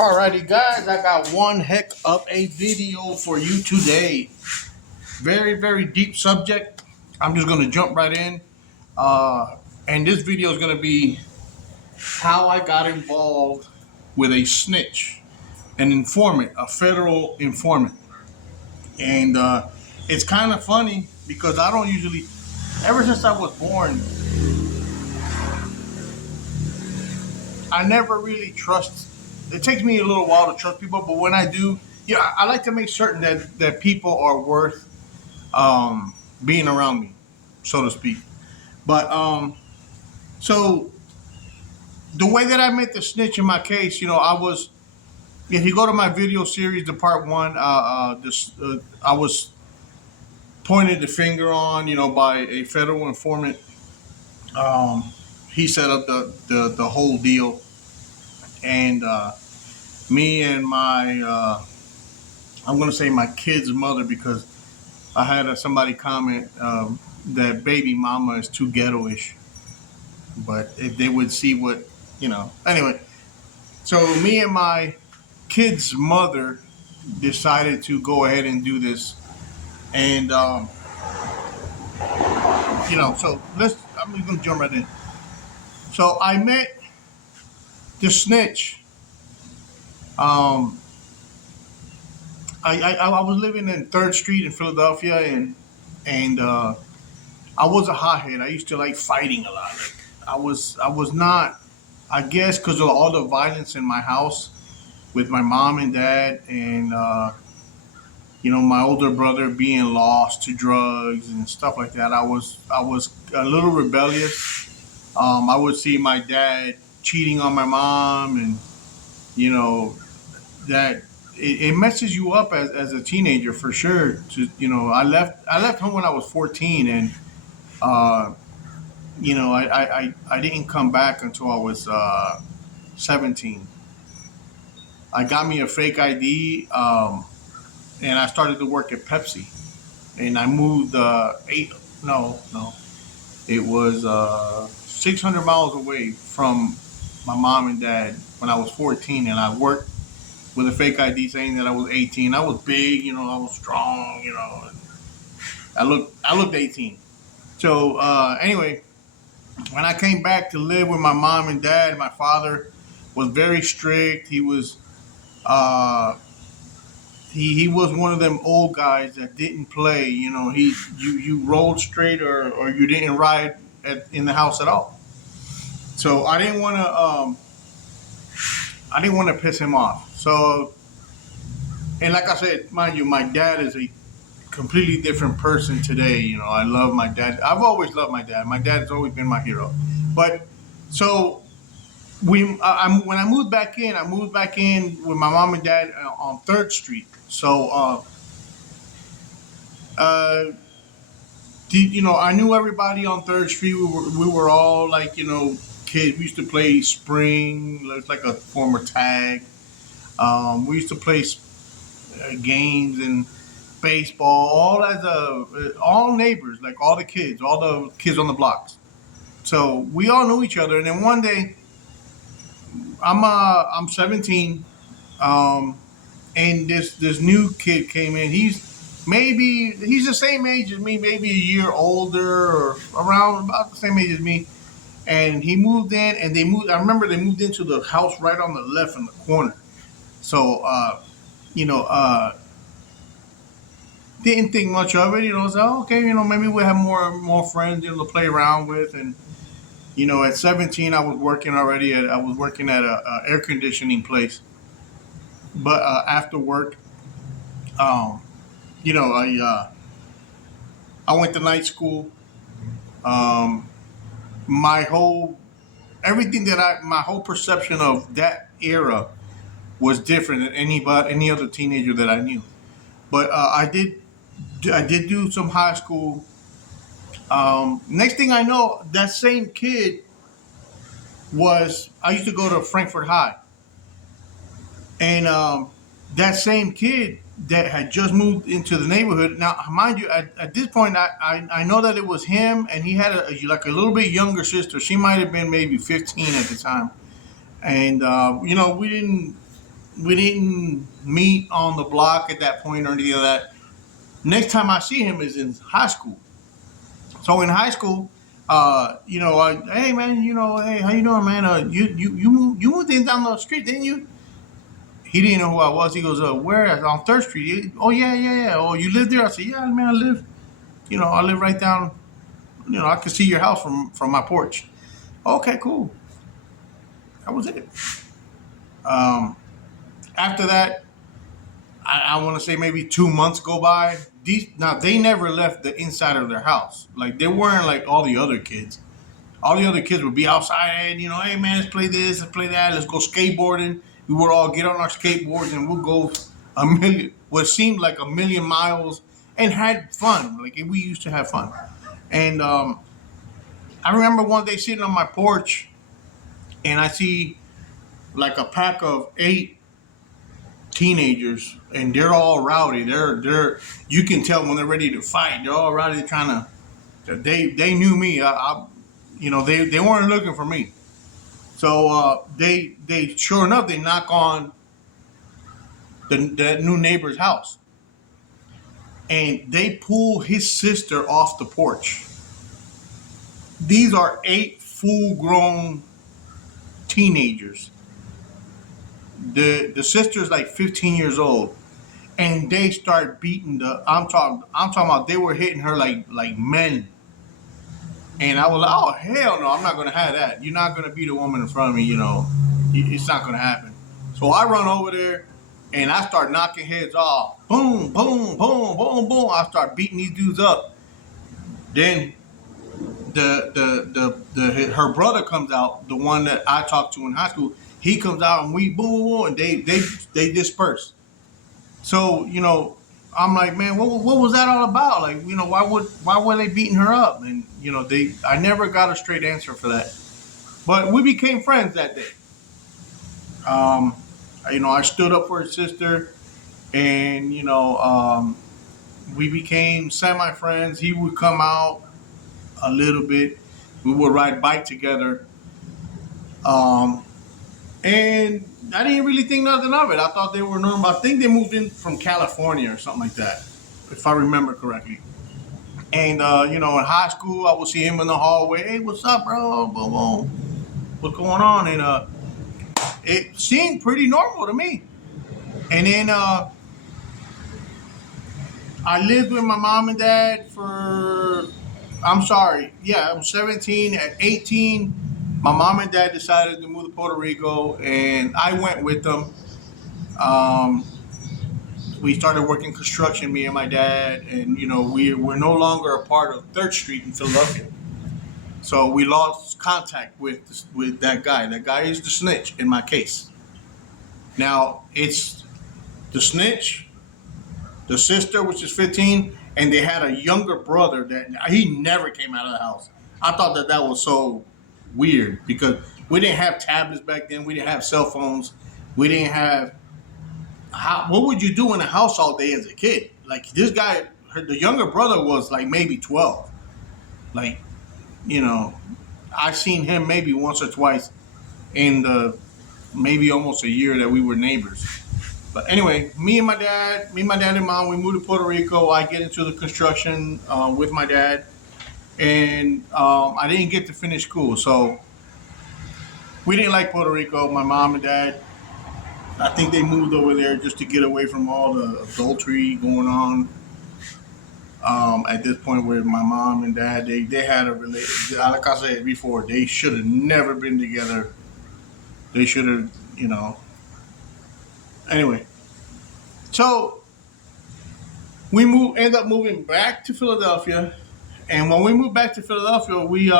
Alrighty, guys, I got one heck of a video for you today. Very, very deep subject. I'm just going to jump right in. And this video is going to be how I got involved with a snitch, an informant, a federal informant. And it's kind of funny because I don't usually, ever since I was born, I never really trust. It takes me a little while to trust people, but when I do, I like to make certain that people are worth being around me, so to speak. But so the way that I met the snitch in my case, I was. If you go to my video series, the part one, I was pointed the finger on, by a federal informant. Um, he set up the whole deal, and me and my I'm gonna say my kid's mother, because I had somebody comment that baby mama is too ghetto-ish, but if they would see what anyway. So me and my kid's mother decided to go ahead and do this, and so I'm just gonna jump right in. So I met the snitch. Um, I was living in Third Street in Philadelphia, and I was a hothead. I used to like fighting a lot. Like, I was not. I guess because of all the violence in my house with my mom and dad, and my older brother being lost to drugs and stuff like that. I was a little rebellious. I would see my dad cheating on my mom, and you know that it messes you up as a teenager for sure. I left home when I was 14, and uh, I didn't come back until I was 17. I got me a fake ID, and I started to work at Pepsi. And I moved eight, no, it was 600 miles away from my mom and dad when I was 14, and I worked with a fake ID saying that I was 18. I was big, I was strong, and I looked 18. So anyway, when I came back to live with my mom and dad, my father was very strict. He was uh, he was one of them old guys that didn't play. You rolled straight, or you didn't ride in the house at all. So I didn't want to piss him off. So, and like I said, mind you, my dad is a completely different person today. I love my dad. I've always loved my dad. My dad has always been my hero. But so when I moved back in, with my mom and dad on Third Street. So uh, I knew everybody on Third Street. We were all like kids. We used to play spring. It's like a form of tag. We used to play games and baseball. All neighbors, like all the kids on the blocks. So we all knew each other. And then one day, I'm 17, um, and this new kid came in. He's the same age as me, maybe a year older, or around about the same age as me. And he moved in, and they moved. I remember they moved into the house right on the left in the corner. So you know, didn't think much of it. So okay, maybe we'll have more friends, to play around with. And at 17, I was working at a air conditioning place. But after work, um, I went to night school. Um, my whole everything my whole perception of that era was different than any other teenager that I knew. But I did do some high school. Next thing I know, that same kid was I used to go to Frankfurt High, and that same kid that had just moved into the neighborhood. Now, mind you, at this point, I know that it was him, and he had like a little bit younger sister. She might have been maybe 15 at the time, and we didn't we didn't meet on the block at that point or anything like that. Next time I see him is in high school. So in high school, hey man, hey, how you doing, man? You moved in down the street, didn't you? He didn't know who I was. He goes, where? On Third Street. Oh yeah, yeah, yeah. Oh, you live there? I said, yeah, man, I live. I live right down. I can see your house from my porch. Okay, cool. That was it. Um, After that, I want to say maybe 2 months go by. They never left the inside of their house. Like they weren't like all the other kids. All the other kids would be outside and hey man, let's play this, let's play that, let's go skateboarding. We would all get on our skateboards and we'll go what seemed like a million miles and had fun. Like we used to have fun. And I remember one day sitting on my porch and I see like a pack of 8 teenagers and they're all rowdy. They're you can tell when they're ready to fight. They're all rowdy trying to they knew me. They weren't looking for me. So they sure enough they knock on the new neighbor's house and they pull his sister off the porch. These are 8 full grown teenagers. The sister's like 15 years old, and they start beating the. I'm talking about they were hitting her like men. And I was like, oh hell no, I'm not gonna have that. You're not gonna beat a woman in front of me. It's not gonna happen. So I run over there, and I start knocking heads off. Boom, boom, boom, boom, boom. I start beating these dudes up. Then her brother comes out, the one that I talked to in high school. He comes out and we boom, boom, boom, and they disperse. So I'm like, man, what was that all about? Like, why were they beating her up? And I never got a straight answer for that. But we became friends that day. I stood up for his sister, and we became semi friends. He would come out a little bit. We would ride bike together. Um, and I didn't really think nothing of it. I thought they were normal. I think they moved in from California or something like that, if I remember correctly. And in high school, I would see him in the hallway. Hey, what's up, bro? Boom, boom. What's going on? And it seemed pretty normal to me. And then I lived with my mom and dad for. I'm sorry. Yeah, I was 17. At 18, my mom and dad decided to move to Puerto Rico, and I went with them. Um, we started working construction, me and my dad, and we're no longer a part of Third Street in Philadelphia. So we lost contact with that guy. That guy is the snitch in my case. Now it's the snitch, the sister, which is 15, and they had a younger brother that he never came out of the house. I thought that was so weird because we didn't have tablets back then. We didn't have cell phones. We didn't have. What would you do in a house all day as a kid? Like this guy, the younger brother was like maybe 12. Like, I seen him maybe once or twice in the maybe almost a year that we were neighbors. But anyway, my dad and mom, we moved to Puerto Rico. I get into the construction with my dad, and I didn't get to finish school, so we didn't like Puerto Rico. My mom and dad, I think they moved over there just to get away from all the adultery going on. At this point, where my mom and dad, they had a relationship. Like I said before, they should have never been together. They should have, Anyway, so end up moving back to Philadelphia, and when we moved back to Philadelphia, we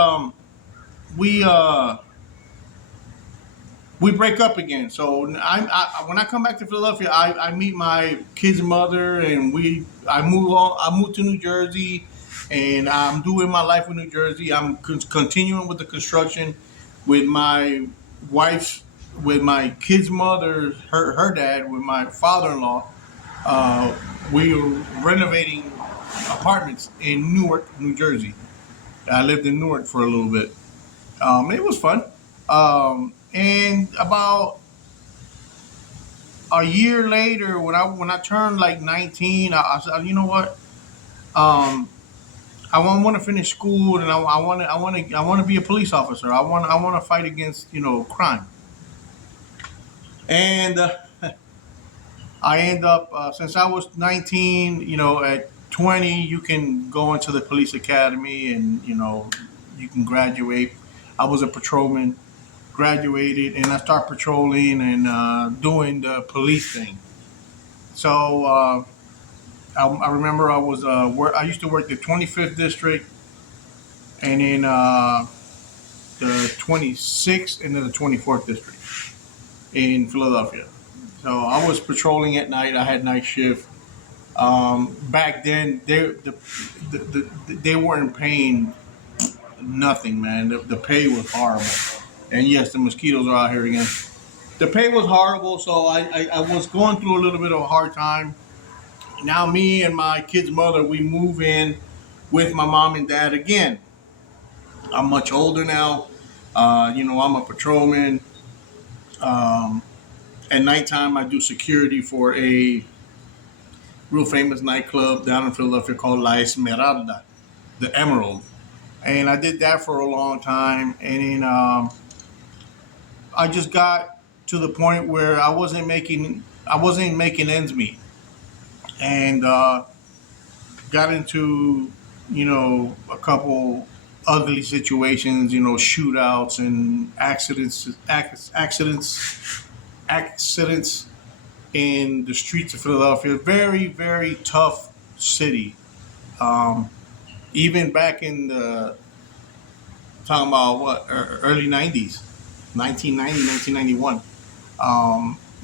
we break up again. So when I come back to Philadelphia, I meet my kid's mother, and I move on. I move to New Jersey, and I'm doing my life in New Jersey. I'm continuing with the construction with my wife's, with my kid's mother, her dad, with my father-in-law. We were renovating apartments in Newark, New Jersey. I lived in Newark for a little bit. It was fun. And about a year later, when I turned like 19, I said, you know what? Um, I want to finish school, and I want to be a police officer. I want to fight against crime. And I end up since I was 19. At 20 you can go into the police academy, and you can graduate. I was a patrolman, graduated, and I start patrolling and doing the police thing. So I remember I used to work the 25th district, and then the 26th, and then the 24th district in Philadelphia. So I was patrolling at night. I had night shift. Back then, they weren't paying nothing, man. The pay was horrible. And yes, the mosquitoes are out here again. The pay was horrible, so I was going through a little bit of a hard time. Now, me and my kid's mother, we move in with my mom and dad again. I'm much older now. I'm a patrolman. Um, at nighttime, I do security for a real famous nightclub down in Philadelphia called La Esmeralda, the Emerald. And I did that for a long time. And then I just got to the point where I wasn't making ends meet, and got into a couple ugly situations, shootouts and accidents in the streets of Philadelphia. Very, very tough city. Um, Even back in the talking about what early 90s, 1990, 1991.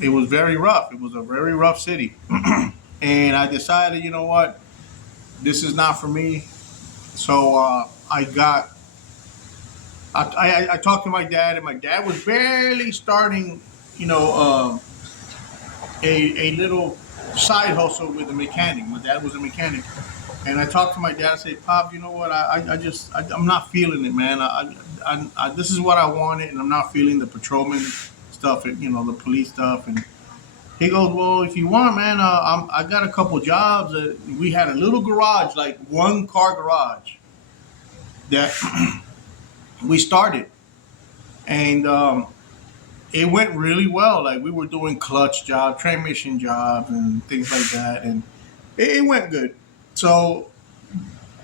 It was very rough. It was a very rough city, and I decided, you know what, this is not for me. So I talked to my dad, and my dad was barely starting, you know, a little side hustle with a mechanic. My dad was a mechanic, and I talked to my dad. I said, "Pop, you know what? I'm not feeling it, man. This is what I wanted, and I'm not feeling the patrolman stuff, and the police stuff." And he goes, "Well, if you want, man, I got a couple jobs. We had a little garage, like one car garage that we started, and it went really well. Like we were doing clutch jobs, transmission jobs, and things like that, and it went good. So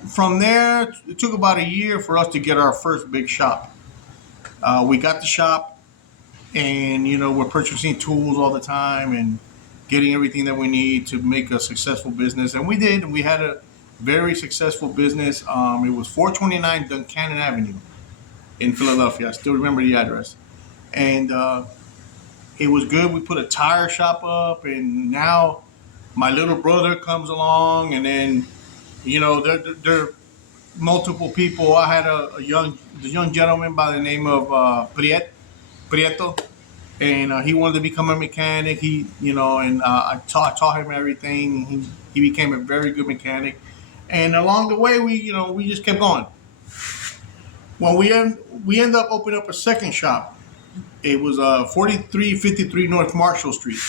from there, it took about a year for us to get our first big shop. We got the shop, and we're purchasing tools all the time and getting everything that we need to make a successful business. And we did. We had a very successful business. It was 429 Duncannon Avenue in Philadelphia. I still remember the address, and it was good. We put a tire shop up, and now my little brother comes along, and then there are multiple people. I had a young gentleman by the name of Prieto, and he wanted to become a mechanic. And I taught him everything. He became a very good mechanic, and along the way, we just kept going. When we end up opening up a second shop. It was 4353 North Marshall Street,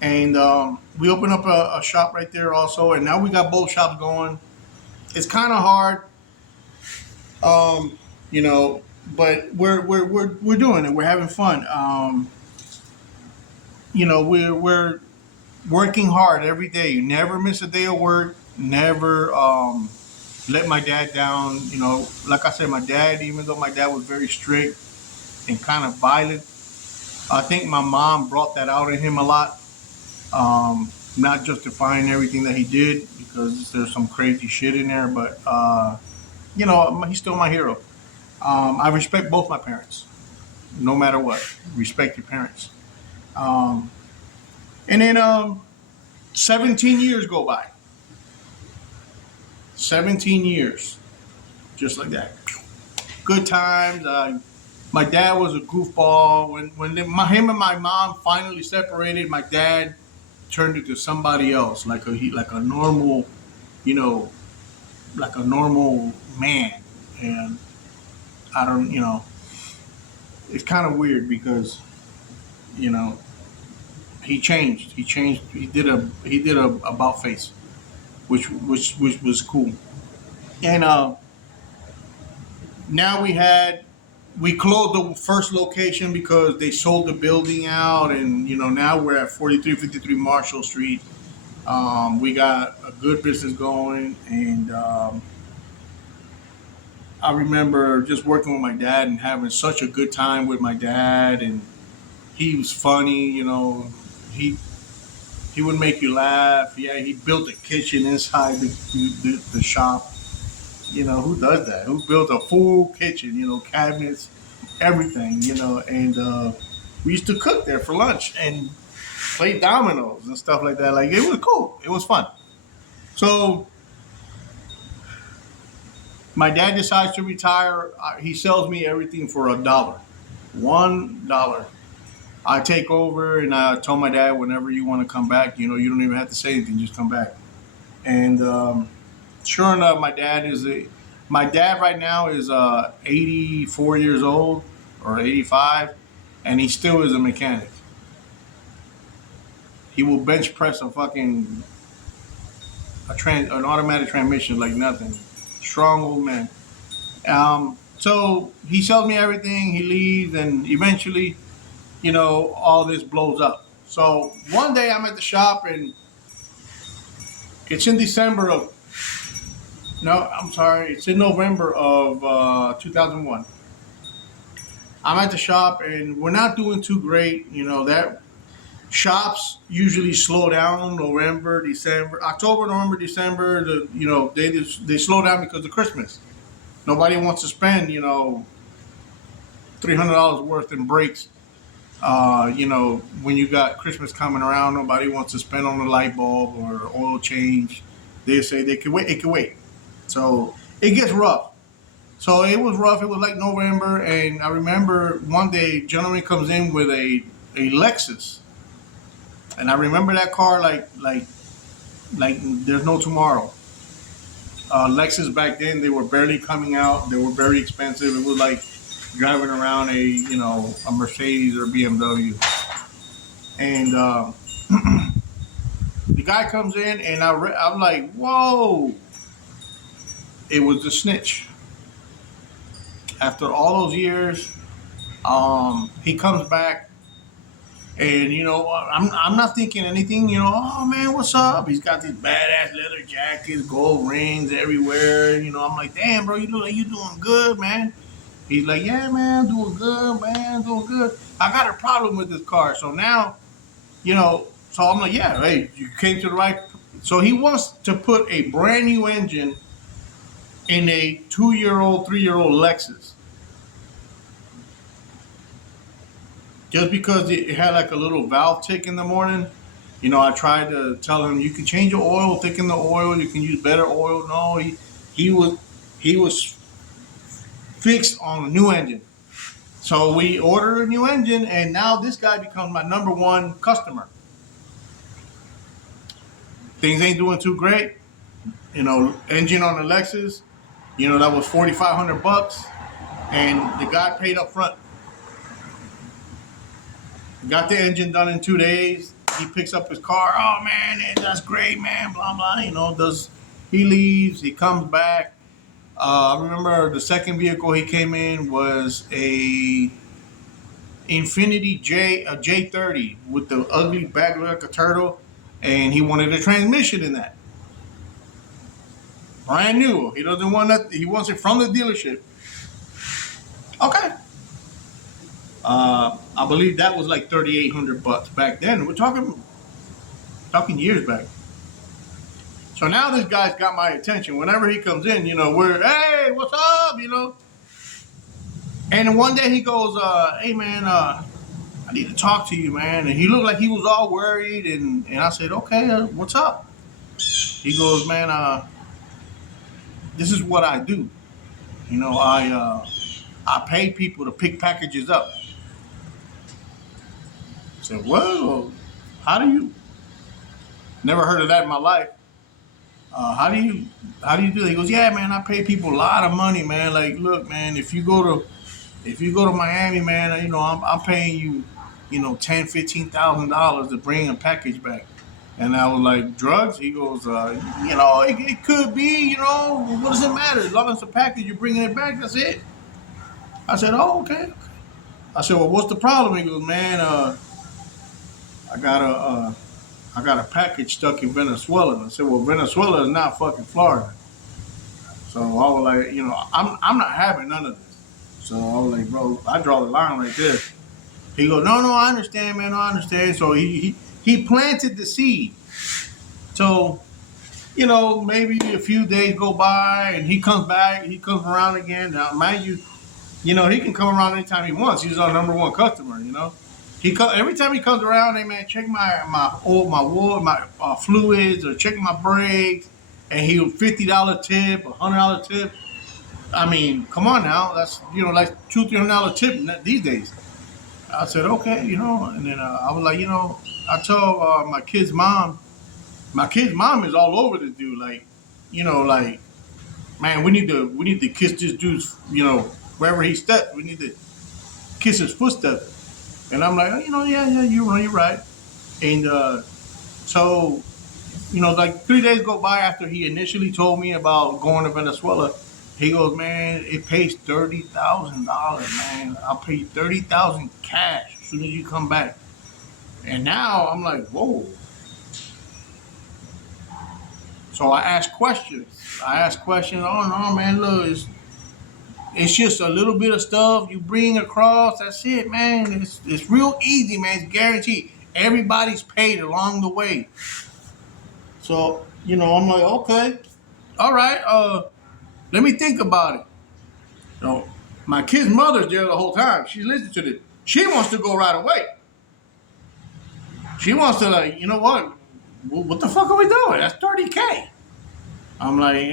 and we opened up a shop right there also. And now we got both shops going. It's kind of hard, um, you know, but we're doing it. We're having fun. We're working hard every day. You never miss a day of work. Never let my dad down. Like I said, my dad, even though my dad was very strict and kind of violent, I think my mom brought that out in him a lot. Not justifying everything that he did because there's some crazy shit in there, but he's still my hero. I respect both my parents, no matter what. Respect your parents. Um, and then 17 years go by. 17 years, just like that. Good times. My dad was a goofball. Him and my mom finally separated, my dad turned into somebody else, like a normal, you know, like a normal man. And I don't, it's kind of weird because, you know, he changed. He changed. He did a about face, which was cool. And now we closed the first location because they sold the building out, and now we're at 4353 Marshall Street. We got a good business going, and I remember just working with my dad and having such a good time with my dad, and he was funny. He would make you laugh. Yeah, he built a kitchen inside the shop. Who does that? Who built a full kitchen? Cabinets, everything. And we used to cook there for lunch and play dominoes and stuff like that. Like, it was cool. It was fun. So my dad decides to retire. He sells me everything for $1. $1. I take over and I tell my dad, whenever you want to come back, you don't even have to say anything, just come back. And sure enough, my dad right now is 84 years old or 85, and he still is a mechanic. He will bench press an automatic transmission like nothing. Strong old man. So he sells me everything. He leaves, and eventually, all this blows up. So one day I'm at the shop, and it's in December of no, I'm sorry, it's in November of 2001. I'm at the shop, and we're not doing too great. That shops usually slow down November, December, October, November, December. They slow down because of Christmas. Nobody wants to spend $300 worth in brakes. When you got Christmas coming around, nobody wants to spend on a light bulb or oil change. They say they can wait. It can wait. So it gets rough. So it was rough. It was like November, and I remember one day, a gentleman comes in with a Lexus, and I remember that car like there's no tomorrow. Lexus back then, they were barely coming out. They were very expensive. It was like driving around a Mercedes or BMW. And the guy comes in, and I'm like, whoa! It was the snitch. After all those years, he comes back, and I'm not thinking anything. Oh man, what's up? He's got these badass leather jackets, gold rings everywhere. I'm like, damn, bro, you look like you doing good, man. He's like, yeah, man, doing good, man, doing good. I got a problem with this car, so now, so I'm like, yeah, hey, you came to the right. So he wants to put a brand new engine in a 2-year-old, 3-year-old Lexus. Just because it had like a little valve tick in the morning, I tried to tell him, you can change your oil, thicken the oil, you can use better oil. No, he was fixed on a new engine. So we ordered a new engine, and now this guy becomes my number one customer. Things ain't doing too great. Engine on the Lexus, that was $4,500, and the guy paid up front. Got the engine done in 2 days. He picks up his car. Oh man, that's great, man. Blah blah. He leaves? He comes back. I remember the second vehicle he came in was a Infinity J30 with the ugly back like a turtle, and he wanted a transmission in that. Brand new. He doesn't want that. He wants it from the dealership. Okay. I believe that was like $3,800 back then. We're talking years back. So now this guy's got my attention. Whenever he comes in, we're, hey, what's up, And then one day he goes, hey man, I need to talk to you, man. And he looked like he was all worried, and I said, okay, what's up? He goes, man, this is what I do. I pay people to pick packages up. I said, well, how do you? Never heard of that in my life. How do you do that? He goes, yeah, man, I pay people a lot of money, man. Like, look, man, if you go to Miami, man, I'm paying you $10,000, $15,000 to bring a package back. And I was like, drugs? He goes, it could be, what does it matter? As long as it's a package, you're bringing it back, that's it. I said, oh, okay. I said, well, what's the problem? He goes, man, I got a, I got a package stuck in Venezuela. I said, well, Venezuela is not fucking Florida. So I was like, I'm not having none of this. So I was like, bro, I draw the line right there. He goes, no, I understand, man, I understand. So he planted the seed. So, maybe a few days go by and he comes back, he comes around again. Now, mind you, he can come around anytime he wants. He's our number one customer. Every time he comes around, hey man, check my wood, my fluids, or check my brakes, and he'll $50 tip, $100 tip. I mean, come on now, that's like $200-300 tip these days. I said okay, and then I was like, I told my kid's mom. My kid's mom is all over this dude, like, like, man, we need to kiss this dude's, wherever he steps, we need to kiss his footsteps. And I'm like, yeah, you're right. And so, like 3 days go by after he initially told me about going to Venezuela. He goes, man, it pays $30,000, man. I'll pay you $30,000 cash as soon as you come back. And now I'm like, whoa. So I ask questions. Oh no, man, look, it's just a little bit of stuff you bring across. That's it, man. It's real easy, man. It's guaranteed. Everybody's paid along the way. So, I'm like, okay, all right. Let me think about it. So, my kid's mother's there the whole time. She's listening to this. She wants to go right away. She wants to, like, you know what? What the fuck are we doing? That's $30K. I'm like,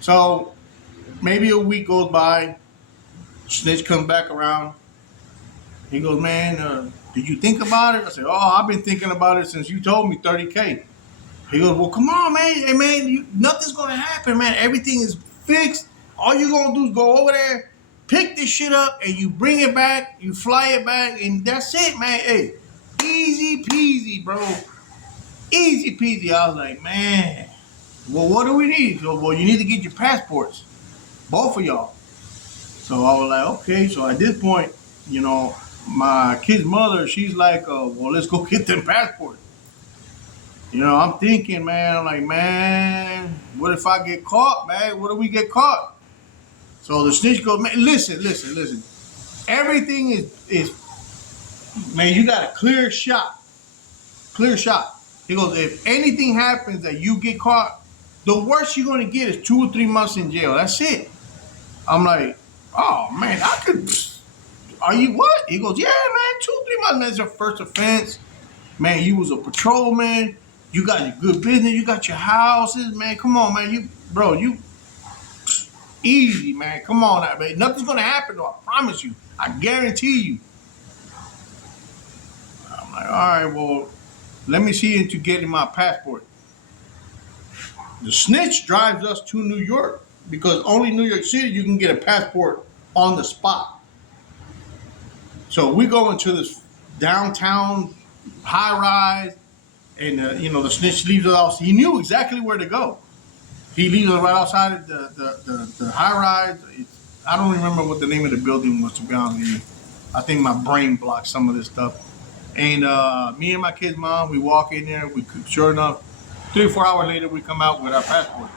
So maybe a week goes by. Snitch comes back around. He goes, man, did you think about it? I said, oh, I've been thinking about it since you told me $30K. He goes, well, come on, man. Hey, man, nothing's going to happen, man. Everything is fixed. All you're going to do is go over there, pick this shit up, and you bring it back, you fly it back, and that's it, man. Hey, easy peasy, bro. Easy peasy. I was like, man, well, what do we need? So, well, you need to get your passports, both of y'all. So I was like, okay. So at this point, my kid's mother, she's like, well, let's go get them passports. I'm thinking, man, I'm like, man, what if I get caught, man? What if we get caught? So the snitch goes, man, listen. Everything is, man, you got a clear shot. Clear shot. He goes, if anything happens that you get caught, the worst you're going to get is 2 or 3 months in jail. That's it. I'm like, oh, man, I could. Are you what? He goes, yeah, man, 2 or 3 months, man. It's your first offense. Man, you was a patrolman. You got your good business. You got your houses, man. Come on, man. You easy, man. Come on, man. Nothing's going to happen, though. I promise you. I guarantee you. I'm like, all right, well, let me see into getting my passport. The snitch drives us to New York because only New York City you can get a passport on the spot. So we go into this downtown high rise, and the snitch leaves us out. He knew exactly where to go. He leaves us right outside the high rise. I don't remember what the name of the building was, to be honest with you. I think my brain blocked some of this stuff. And me and my kid's mom, we walk in there. Sure enough, 3 or 4 hours later, we come out with our passport.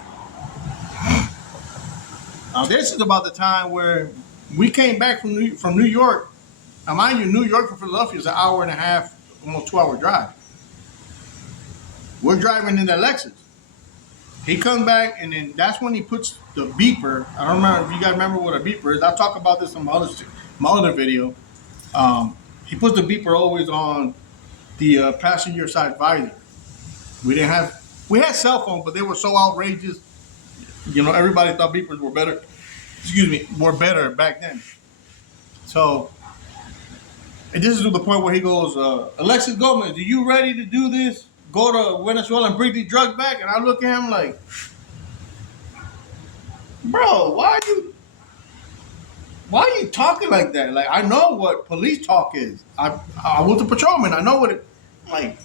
Now, this is about the time where we came back from New York. Now, mind you, New York from Philadelphia is an hour and a half, almost 2-hour drive. We're driving in that Lexus. He comes back, and then that's when he puts the beeper. I don't remember if you guys remember what a beeper is. I'll talk about this in my other video. He puts the beeper always on the passenger side visor. We had cell phones, but they were so outrageous. Everybody thought beepers were better. Were better back then. So, and this is to the point where he goes, Alexis Gomez, are you ready to do this? Go to Venezuela and bring these drugs back? And I look at him like, bro, why are you? why are you talking like that? Like, I know what police talk is. I was a patrolman. I know what it, like,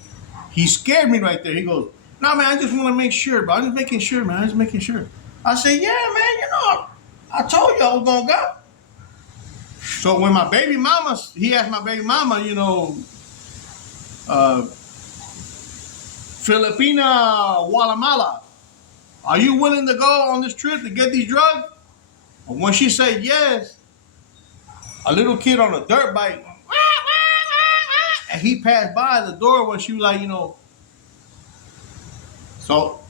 he scared me right there. He goes, "No, man, I just want to make sure, but I'm just making sure, man. I'm just making sure." I said, "Yeah, man, I told you I was going to go." So when my baby mama, he asked my baby mama, uh, Filipina Guatemala, are you willing to go on this trip to get these drugs? And when she said yes, a little kid on a dirt bike, and he passed by the door when she was like, so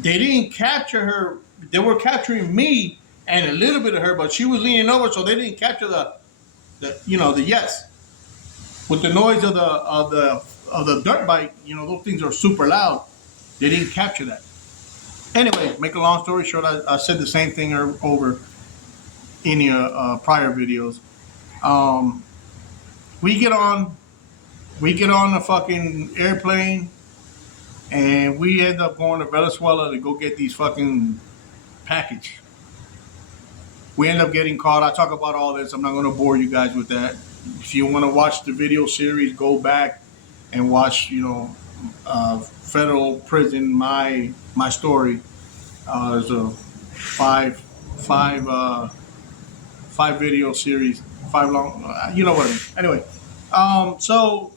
they didn't capture her. They were capturing me and a little bit of her, but she was leaning over, so they didn't capture the yes. With the noise of the dirt bike, those things are super loud. They didn't capture that. Anyway, make a long story short, I said the same thing over in the prior videos. Um, we get on a fucking airplane, and we end up going to Venezuela to go get these fucking package. We end up getting caught. I talk about all this. I'm not going to bore you guys with that. If you want to watch the video series, go back and watch, federal prison, my story. There's a five video series, 5 long, you know what I mean. Anyway, so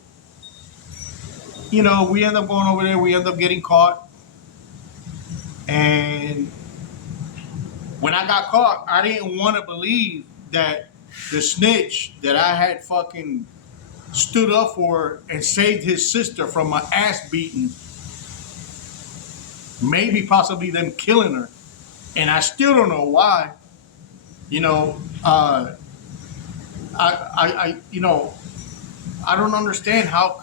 we end up going over there. We end up getting caught, and when I got caught, I didn't want to believe that the snitch that I had fucking stood up for and saved his sister from an ass beating, maybe possibly them killing her, and I still don't know why. I don't understand how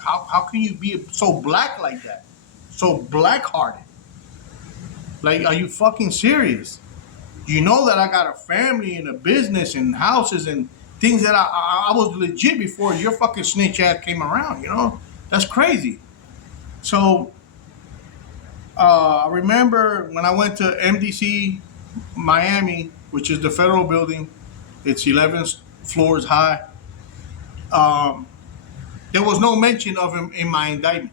can you be so black like that, so black-hearted. Like, are you fucking serious? You know that I got a family and a business and houses and things that I was legit before your fucking snitch ass came around. That's crazy. So I remember when I went to MDC Miami, which is the federal building. It's 11 floors high. There was no mention of him in my indictment.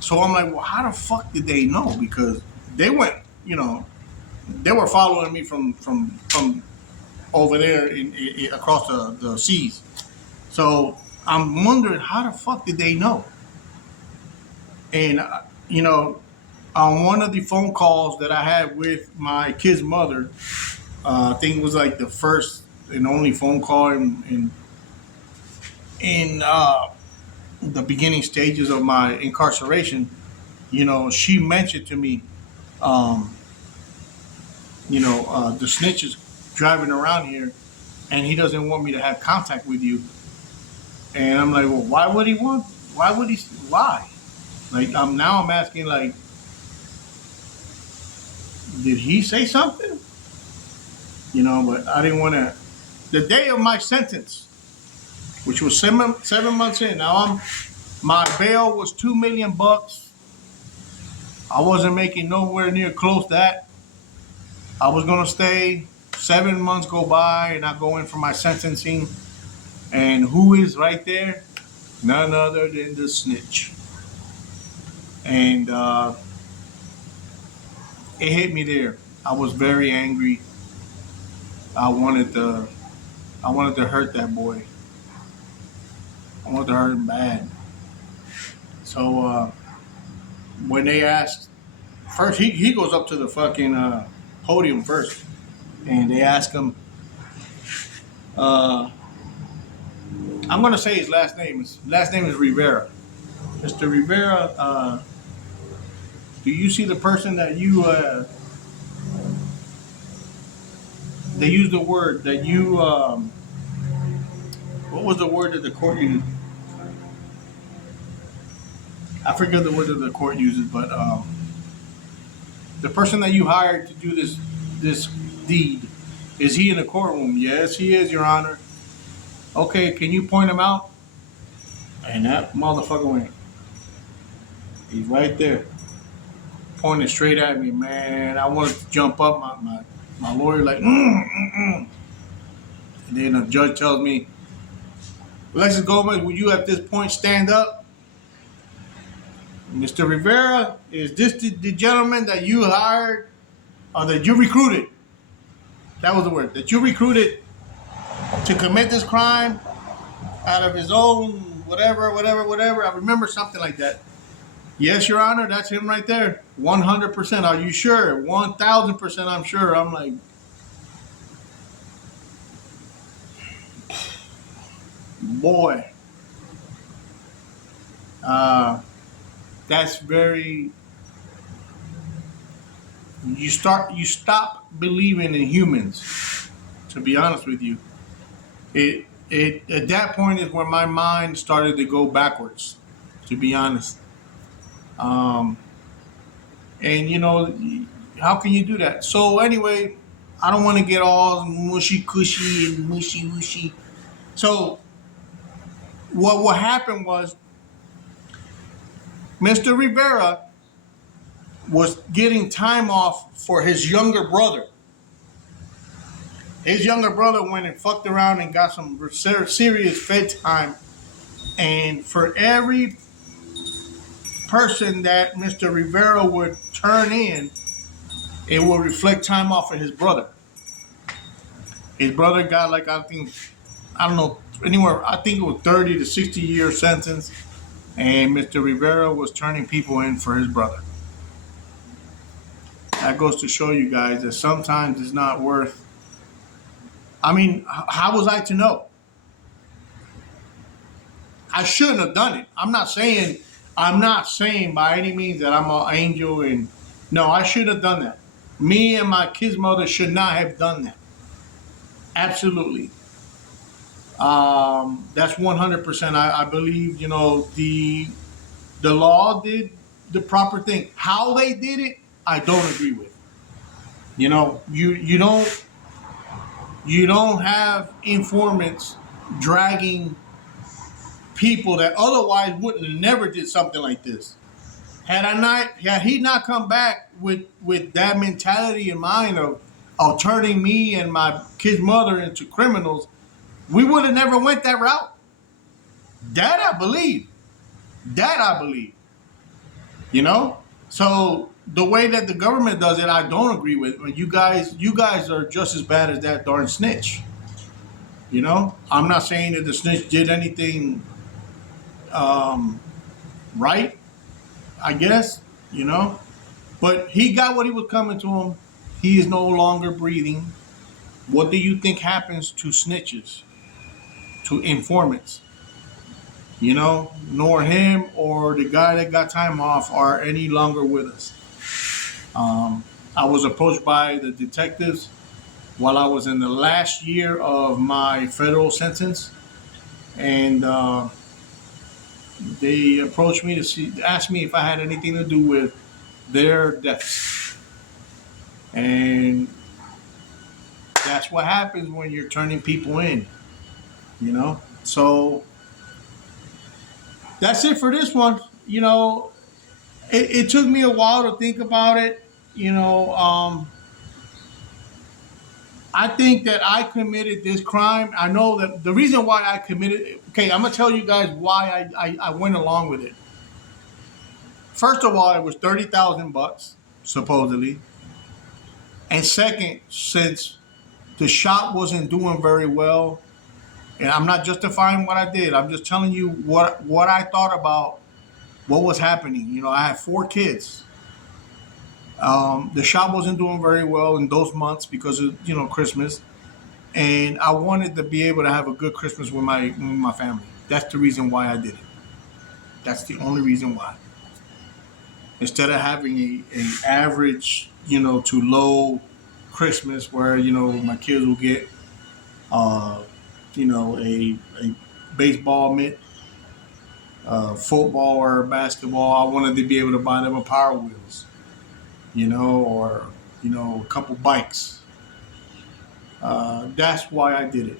So I'm like, well, how the fuck did they know? Because they went, they were following me from over there across the seas. So I'm wondering, how the fuck did they know? And on one of the phone calls that I had with my kid's mother, I think it was like the first and only phone call in the beginning stages of my incarceration. She mentioned to me, the snitch is driving around here, and he doesn't want me to have contact with you. And I'm like, well, why would he want? Why would he? Why? Like, I'm asking, like, did he say something? But I didn't want to. The day of my sentence, which was 7 months in, my bail was $2 million. I wasn't making nowhere near close to that. I was gonna stay. 7 months go by, and I go in for my sentencing, and who is right there? None other than the snitch. And it hit me there. I was very angry. I wanted to hurt that boy. I wanted to hurt him bad. So when they asked, first he goes up to the fucking podium first, and they ask him. I'm gonna say his last name. His last name is Rivera. Mr. Rivera, do you see the person that you? They used the word that you. What was the word that the court used? I forget the word that the court uses, but the person that you hired to do this deed, is he in the courtroom? Yes, he is, Your Honor. Okay, can you point him out? And that motherfucker went. He's right there, pointing straight at me, man. I wanted to jump up. My lawyer like, then the judge tells me, Alexis Gomez, will you at this point stand up? Mr. Rivera, is this the gentleman that you hired or that you recruited? That was the word. That you recruited to commit this crime out of his own whatever. I remember something like that. Yes, Your Honor, that's him right there. 100%. Are you sure? 1,000% I'm sure. I'm like, boy. That's very, you stop believing in humans, to be honest with you. It at that point is where my mind started to go backwards, to be honest. Um, and how can you do that? So anyway, I don't want to get all mushy cushy and mushy wushy. So what happened was Mr. Rivera was getting time off for his younger brother. His younger brother went and fucked around and got some serious Fed time. And for every person that Mr. Rivera would turn in, it would reflect time off for his brother. His brother got like, I don't know, anywhere, I think it was 30 to 60 year sentence. And Mr. Rivera was turning people in for his brother. That goes to show you guys that sometimes it's not worth. I mean, how was I to know? I shouldn't have done it. I'm not saying by any means that I'm an angel and no, I should have done that. Me and my kid's mother should not have done that. Absolutely. That's 100%. I believe, the law did the proper thing. How they did it, I don't agree with. You don't have informants dragging people that otherwise wouldn't have never did something like this. Had he not come back with that mentality in mind of turning me and my kid's mother into criminals, we would have never went that route. That I believe. So the way that the government does it, I don't agree with. You guys are just as bad as that darn snitch. I'm not saying that the snitch did anything right, I guess, but he got what he was coming to him. He is no longer breathing. What do you think happens to snitches, to informants? Nor him or the guy that got time off are any longer with us. I was approached by the detectives while I was in the last year of my federal sentence, and they approached me to ask me if I had anything to do with their deaths. And that's what happens when you're turning people in, So that's it for this one. It took me a while to think about it. I think that I committed this crime. I know that the reason why I committed it. Okay, I'm going to tell you guys why I went along with it. First of all, it was $30,000, supposedly. And second, since the shop wasn't doing very well, and I'm not justifying what I did. I'm just telling you what I thought about what was happening. I had 4 kids. The shop wasn't doing very well in those months because of Christmas, and I wanted to be able to have a good Christmas with my family. That's the reason why I did it. That's the only reason why. Instead of having a average, to low Christmas where my kids will get a baseball mitt, football or basketball, I wanted to be able to buy them a Power Wheels, or a couple bikes. That's why I did it.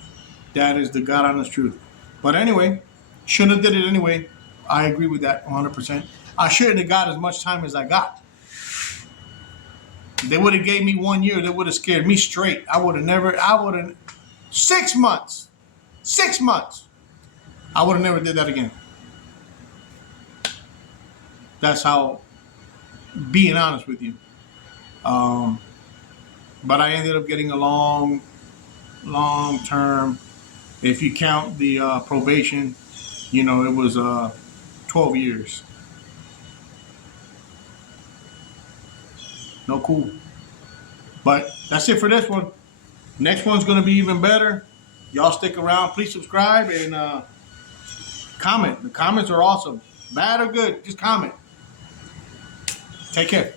That is the God honest truth. But anyway, shouldn't have did it anyway. I agree with that 100%. I shouldn't have got as much time as I got. They would have gave me 1 year. They would have scared me straight. I would have 6 months. 6 months. I would have never did that again. That's how, being honest with you. But I ended up getting a long term. If you count the probation, it was 12 years. No cool. But that's it for this one. Next one's going to be even better. Y'all stick around. Please subscribe and comment. The comments are awesome. Bad or good, just comment. Take care.